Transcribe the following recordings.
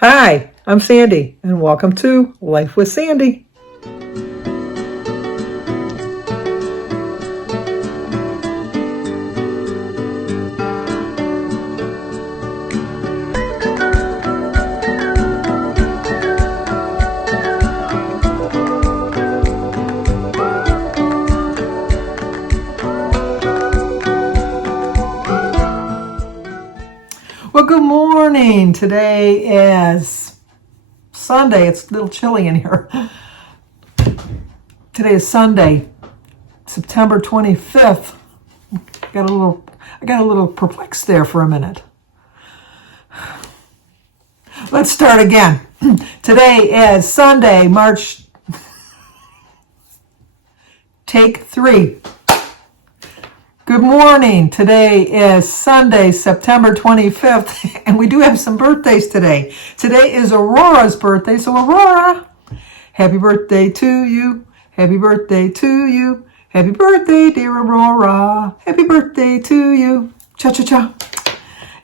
Hi, I'm Sandy, and welcome to Life with Sandy. Well, good morning. Today is Sunday. It's a little chilly in here. Today is Sunday, September 25th. I got a little perplexed there for a minute. Let's start again. Today is Sunday, Take 3. Good morning. Today is Sunday, September 25th, and we do have some birthdays today. Today is Aurora's birthday, so Aurora, happy birthday to you. Happy birthday to you. Happy birthday, dear Aurora. Happy birthday to you. Cha-cha-cha.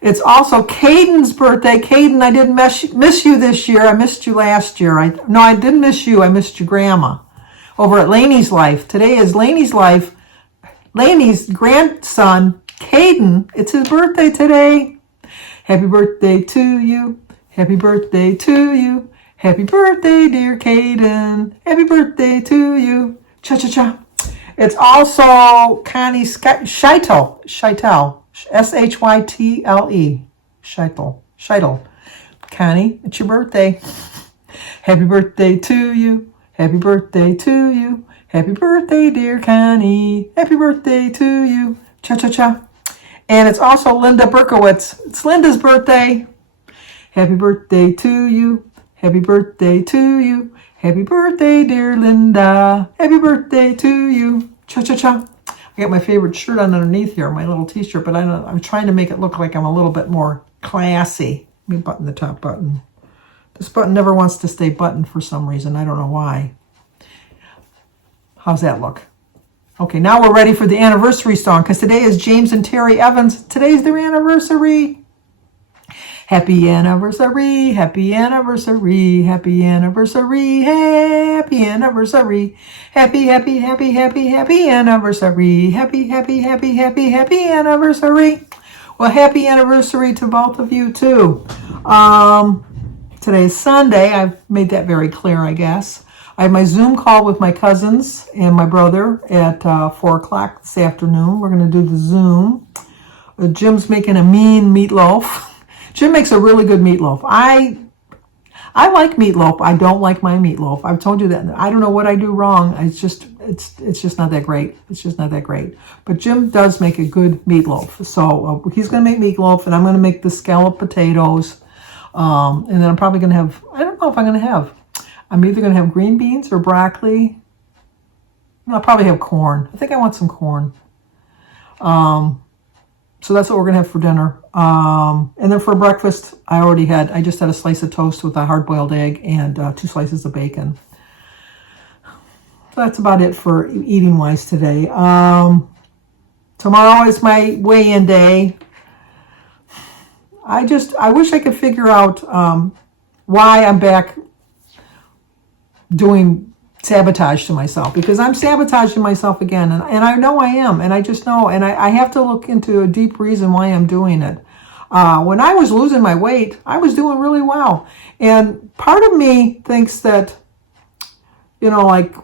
It's also Caden's birthday. Caden, I didn't miss you this year. I missed you last year. I didn't miss you. I missed your grandma over at Laney's Life. Today is Laney's Life. Laney's grandson, Caden, it's his birthday today. Happy birthday to you. Happy birthday to you. Happy birthday, dear Caden. Happy birthday to you. Cha-cha-cha. It's also Connie Scheitel. S-H-Y-T-L-E. Scheitel. Connie, it's your birthday. Happy birthday to you. Happy birthday to you. Happy birthday, dear Connie. Happy birthday to you. Cha-cha-cha. And it's also Linda Berkowitz. It's Linda's birthday. Happy birthday to you. Happy birthday to you. Happy birthday, dear Linda. Happy birthday to you. Cha-cha-cha. I got my favorite shirt on underneath here, my little t-shirt, but I'm trying to make it look like I'm a little bit more classy. Let me button the top button. This button never wants to stay buttoned for some reason. I don't know why. How's that look? Okay, now we're ready for the anniversary song because today is James and Terry Evans. Today's their anniversary. Happy anniversary, happy anniversary, happy anniversary, happy anniversary. Happy, happy, happy, happy, happy anniversary. Happy, happy, happy, happy, happy anniversary. Well, happy anniversary to both of you too. Today's Sunday. I've made that very clear, I guess. I have my Zoom call with my cousins and my brother at 4 o'clock this afternoon. We're going to do the Zoom. Jim's making a mean meatloaf. Jim makes a really good meatloaf. I like meatloaf. I don't like my meatloaf. I've told you that. I don't know what I do wrong. It's just not that great. It's just not that great. But Jim does make a good meatloaf. So he's going to make meatloaf, and I'm going to make the scalloped potatoes. And then I'm probably going to have, I don't know if I'm going to have, I'm either going to have green beans or broccoli. I'll probably have corn. I think I want some corn. So that's what we're going to have for dinner. And then for breakfast, I just had a slice of toast with a hard-boiled egg and 2 slices of bacon. So that's about it for eating-wise today. Tomorrow is my weigh-in day. I wish I could figure out why I'm back doing sabotage to myself, because I'm sabotaging myself again, and I know I am, and I just know, and I have to look into a deep reason why I'm doing it. When I was losing my weight, I was doing really well, and part of me thinks that, like,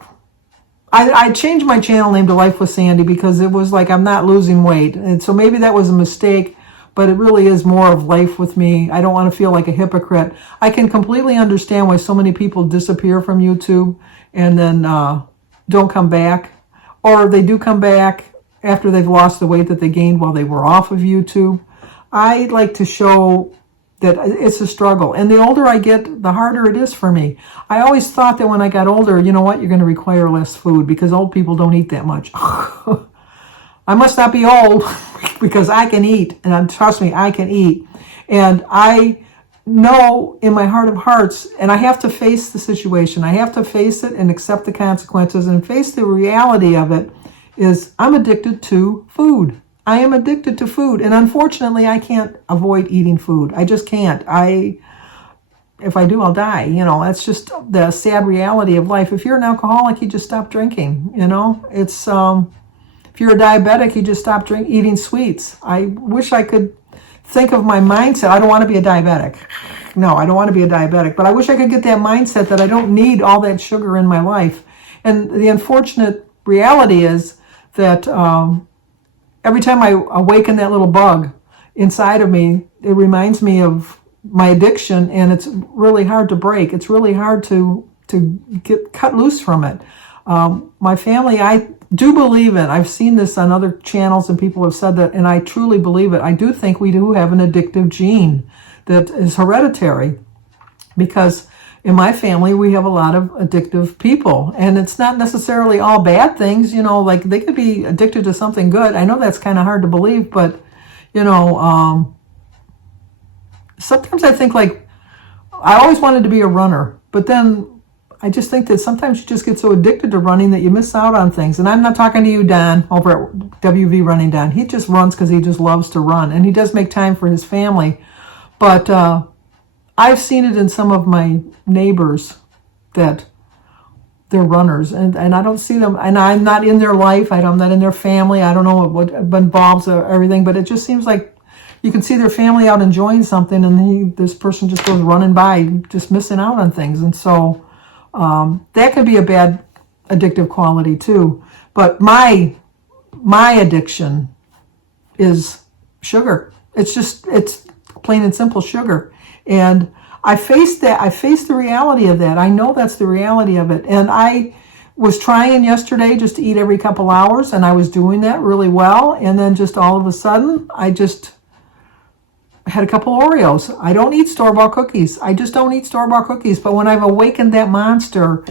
I changed my channel name to Life with Sandy because it was like I'm not losing weight, and so maybe that was a mistake. But it really is more of life with me. I don't want to feel like a hypocrite. I can completely understand why so many people disappear from YouTube and then don't come back. Or they do come back after they've lost the weight that they gained while they were off of YouTube. I like to show that it's a struggle. And the older I get, the harder it is for me. I always thought that when I got older, you know what, you're going to require less food because old people don't eat that much. I must not be old because I can eat, and trust me, I can eat. And I know in my heart of hearts, and I have to face the situation. I have to face it and accept the consequences and face the reality of it is I'm addicted to food. I am addicted to food, and unfortunately, I can't avoid eating food. I just can't. if I do, I'll die. That's just the sad reality of life. If you're an alcoholic, you just stop drinking. It's if you're a diabetic, you just stop eating sweets. I wish I could think of my mindset. I don't want to be a diabetic. No, I don't want to be a diabetic, but I wish I could get that mindset that I don't need all that sugar in my life. And the unfortunate reality is that every time I awaken that little bug inside of me, it reminds me of my addiction, and it's really hard to break. It's really hard to get cut loose from it. My family, I do believe it. I've seen this on other channels, and people have said that, and I truly believe it. I do think we do have an addictive gene that is hereditary, because in my family we have a lot of addictive people, and it's not necessarily all bad things. Like they could be addicted to something good. I know that's kind of hard to believe, but sometimes I think, like, I always wanted to be a runner, but then I just think that sometimes you just get so addicted to running that you miss out on things. And I'm not talking to you, Don, over at WV Running Don. He just runs because he just loves to run, and he does make time for his family. But I've seen it in some of my neighbors that they're runners, and I don't see them, and I'm not in their life. I'm not in their family. I don't know what involves everything, but it just seems like you can see their family out enjoying something, and this person just goes running by, just missing out on things. And so that could be a bad addictive quality too. But my addiction is sugar. It's plain and simple sugar. And I faced that. I faced the reality of that. I know that's the reality of it. And I was trying yesterday just to eat every couple hours, and I was doing that really well. And then just all of a sudden, I just had a couple Oreos. I don't eat store-bought cookies. I just don't eat store-bought cookies. But when I've awakened that monster,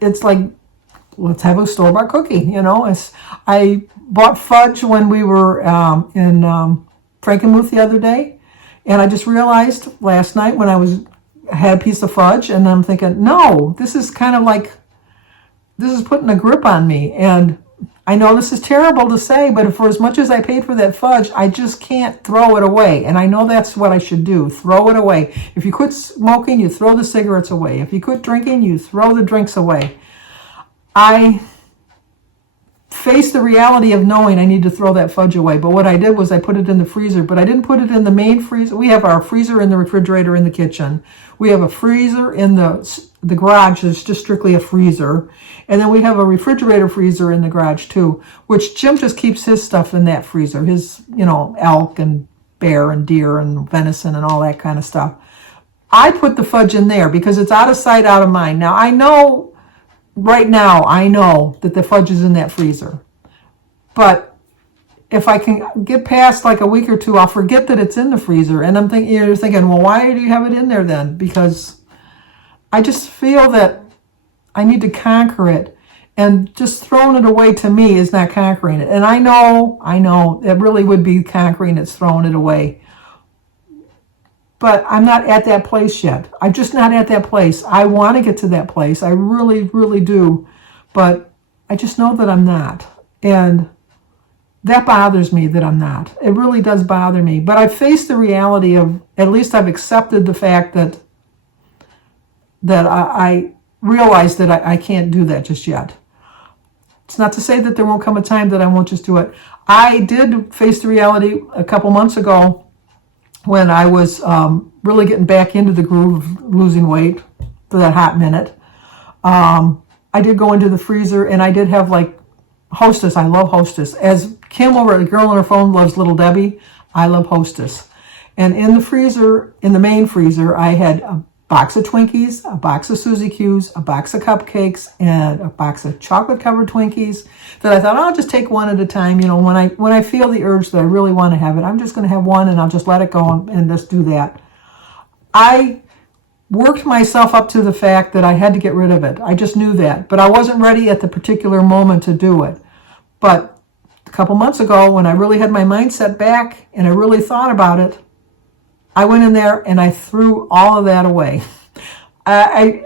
it's like, let's have a store-bought cookie. I bought fudge when we were in Frankenmuth the other day, and I just realized last night when I had a piece of fudge, and I'm thinking, no, this is kind of like, this is putting a grip on me. And I know this is terrible to say, but for as much as I paid for that fudge, I just can't throw it away. And I know that's what I should do, throw it away. If you quit smoking, you throw the cigarettes away. If you quit drinking, you throw the drinks away. I faced the reality of knowing I need to throw that fudge away. But what I did was I put it in the freezer, but I didn't put it in the main freezer. We have our freezer in the refrigerator in the kitchen. We have a freezer in the garage that's just strictly a freezer. And then we have a refrigerator freezer in the garage too, which Jim just keeps his stuff in that freezer. His, elk and bear and deer and venison and all that kind of stuff. I put the fudge in there because it's out of sight, out of mind. Now, I know that the fudge is in that freezer. But if I can get past like a week or two, I'll forget that it's in the freezer. And you're thinking, well, why do you have it in there then? Because I just feel that I need to conquer it. And just throwing it away to me is not conquering it. And I know, it really would be conquering it's throwing it away. But I'm not at that place yet. I'm just not at that place. I want to get to that place. I really, really do. But I just know that I'm not. And that bothers me that I'm not. It really does bother me. But I faced the reality of, at least I've accepted the fact that I realize that I can't do that just yet. It's not to say that there won't come a time that I won't just do it. I did face the reality a couple months ago when I was really getting back into the groove of losing weight for that hot minute. I did go into the freezer, and I did have like Hostess. I love Hostess. As Kim over at The Girl on Her Phone loves Little Debbie, I love Hostess. And in the freezer, in the main freezer, I had a box of Twinkies, a box of Suzy Q's, a box of cupcakes, and a box of chocolate-covered Twinkies that I thought, I'll just take one at a time. When I feel the urge that I really want to have it, I'm just going to have one, and I'll just let it go and just do that. I worked myself up to the fact that I had to get rid of it. I just knew that, but I wasn't ready at the particular moment to do it. But a couple months ago, when I really had my mindset back and I really thought about it, I went in there and I threw all of that away. I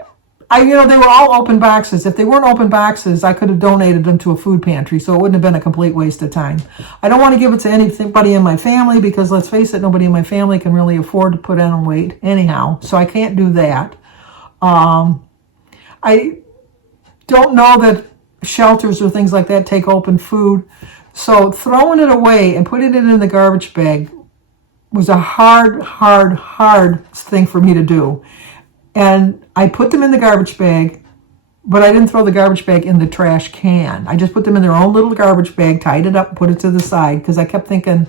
they were all open boxes. If they weren't open boxes, I could have donated them to a food pantry, so it wouldn't have been a complete waste of time. I don't want to give it to anybody in my family because, let's face it, nobody in my family can really afford to put on weight anyhow, so I can't do that. I don't know that shelters or things like that take open food, so throwing it away and putting it in the garbage bag was a hard thing for me to do. And I put them in the garbage bag, but I didn't throw the garbage bag in the trash can. I just put them in their own little garbage bag, tied it up, put it to the side, because I kept thinking,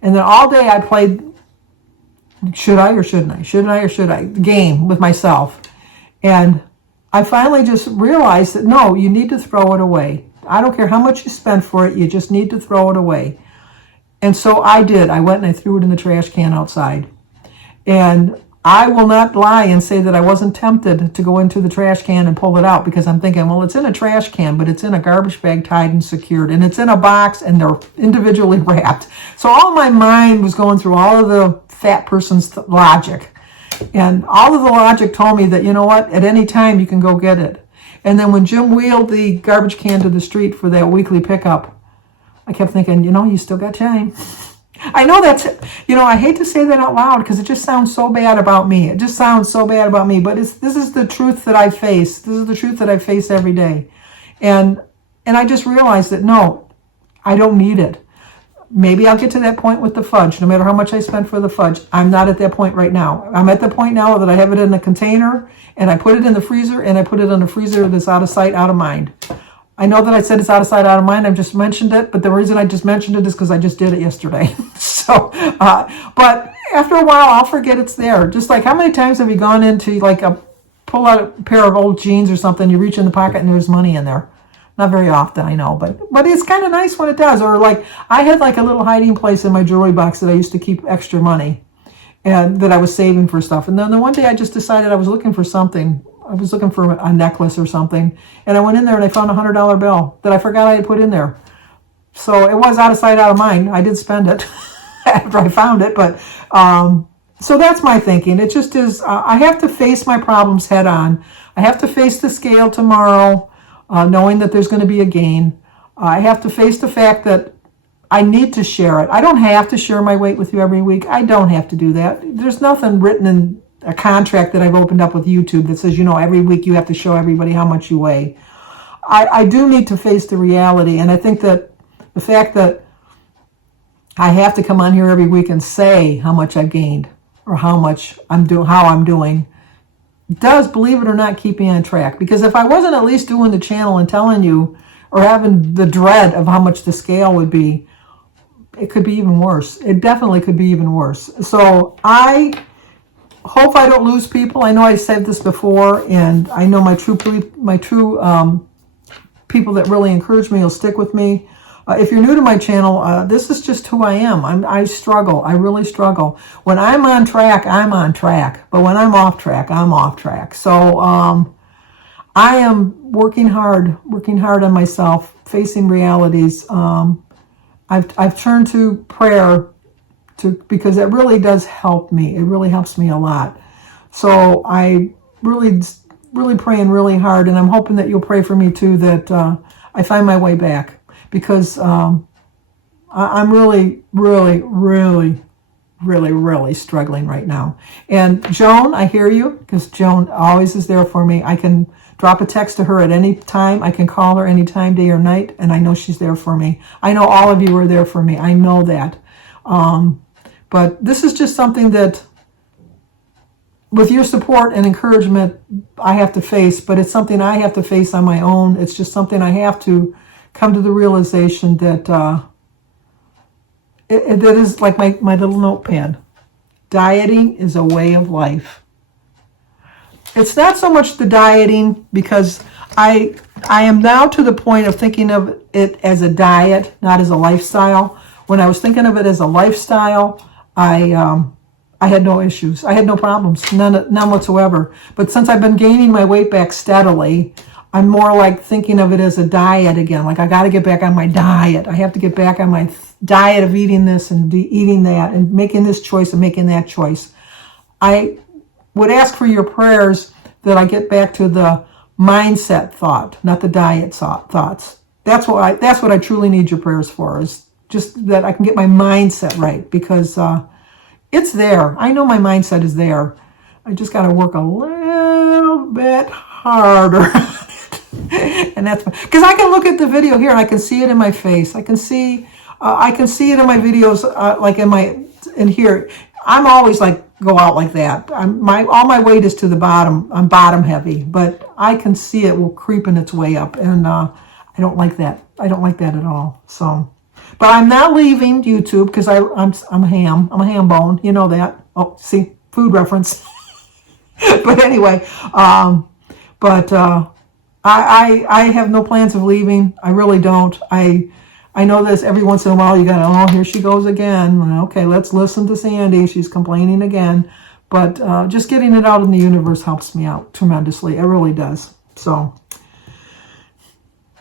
and then all day I played, should I or shouldn't I? Should I or should I? Game with myself. And I finally just realized that, no, you need to throw it away. I don't care how much you spend for it, you just need to throw it away. And so I did. I went and I threw it in the trash can outside. And I will not lie and say that I wasn't tempted to go into the trash can and pull it out, because I'm thinking, well, it's in a trash can, but it's in a garbage bag tied and secured, and it's in a box and they're individually wrapped. So all my mind was going through all of the fat person's logic. And all of the logic told me that, you know what, at any time you can go get it. And then when Jim wheeled the garbage can to the street for that weekly pickup, I kept thinking, you still got time. I know that's, I hate to say that out loud because it just sounds so bad about me. It just sounds so bad about me, but this is the truth that I face. This is the truth that I face every day. And I just realized that, no, I don't need it. Maybe I'll get to that point with the fudge, no matter how much I spend for the fudge. I'm not at that point right now. I'm at the point now that I have it in a container, and I put it in the freezer, and I put it in a freezer that's out of sight, out of mind. I know that I said it's out of sight, out of mind. I've just mentioned it, but the reason I just mentioned it is because I just did it yesterday. But after a while, I'll forget it's there. Just like, how many times have you gone into pull out a pair of old jeans or something, you reach in the pocket and there's money in there? Not very often, I know, but it's kind of nice when it does. Or like, I had like a little hiding place in my jewelry box that I used to keep extra money, and that I was saving for stuff. And then the one day I just decided I was looking for something. I was looking for a necklace or something, and I went in there and I found a $100 bill that I forgot I had put in there. So it was out of sight, out of mind. I did spend it after I found it, but so that's my thinking. It just is, I have to face my problems head on. I have to face the scale tomorrow, knowing that there's going to be a gain. I have to face the fact that I need to share it. I don't have to share my weight with you every week. I don't have to do that. There's nothing written in a contract that I've opened up with YouTube that says, every week you have to show everybody how much you weigh. I do need to face the reality, and I think that the fact that I have to come on here every week and say how much I've gained or how I'm doing does, believe it or not, keep me on track. Because if I wasn't at least doing the channel and telling you, or having the dread of how much the scale would be, it could be even worse. It definitely could be even worse. So I hope I don't lose people. I know I said this before, and I know my true people that really encourage me will stick with me. If you're new to my channel, this is just who I am. I struggle. I really struggle. When I'm on track, I'm on track. But when I'm off track, I'm off track. So I am working hard on myself, facing realities. I've turned to prayer because it really does help me. It really helps me a lot. So I really praying really hard, and I'm hoping that you'll pray for me too, that I find my way back, because I'm really struggling right now. And Joan, I hear you, because Joan always is there for me. I can drop a text to her at any time. I can call her anytime, day or night, and I know she's there for me. I know all of you are there for me. I know that. But this is just something that, with your support and encouragement, I have to face, but it's something I have to face on my own. It's just something I have to come to the realization that that is like my little notepad. Dieting is a way of life. It's not so much the dieting, because I am now to the point of thinking of it as a diet, not as a lifestyle. When I was thinking of it as a lifestyle, I had no issues. I had no problems, none whatsoever. But since I've been gaining my weight back steadily, I'm more like thinking of it as a diet again. Like, I got to get back on my diet. I have to get back on my diet of eating this and eating that and making this choice and making that choice. I would ask for your prayers that I get back to the mindset thought, not the diet thoughts. That's what I truly need your prayers for, is just that I can get my mindset right, because it's there. I know my mindset is there. I just got to work a little bit harder. And that's because I can look at the video here and I can see it in my face. I can see it in my videos, like in here. I'm always like go out like that. All my weight is to the bottom. I'm bottom heavy, but I can see it will creeping its way up, and I don't like that. I don't like that at all. So, but I'm not leaving YouTube because I'm a ham. I'm a ham bone. You know that. Oh, see, food reference. But anyway, I have no plans of leaving. I really don't. I know this every once in a while. You got, oh, here she goes again. Okay, let's listen to Sandy. She's complaining again. But just getting it out in the universe helps me out tremendously. It really does. So,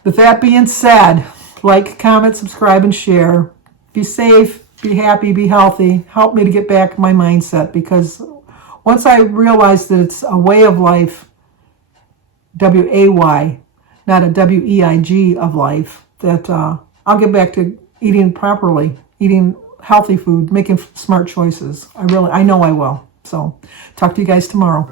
with that being said, like, comment, subscribe, and share. Be safe, be happy, be healthy. Help me to get back my mindset, because once I realized that it's a way of life, W-A-Y, not a W-E-I-G of life, that I'll get back to eating properly, eating healthy food, making smart choices. I know I will. So, talk to you guys tomorrow.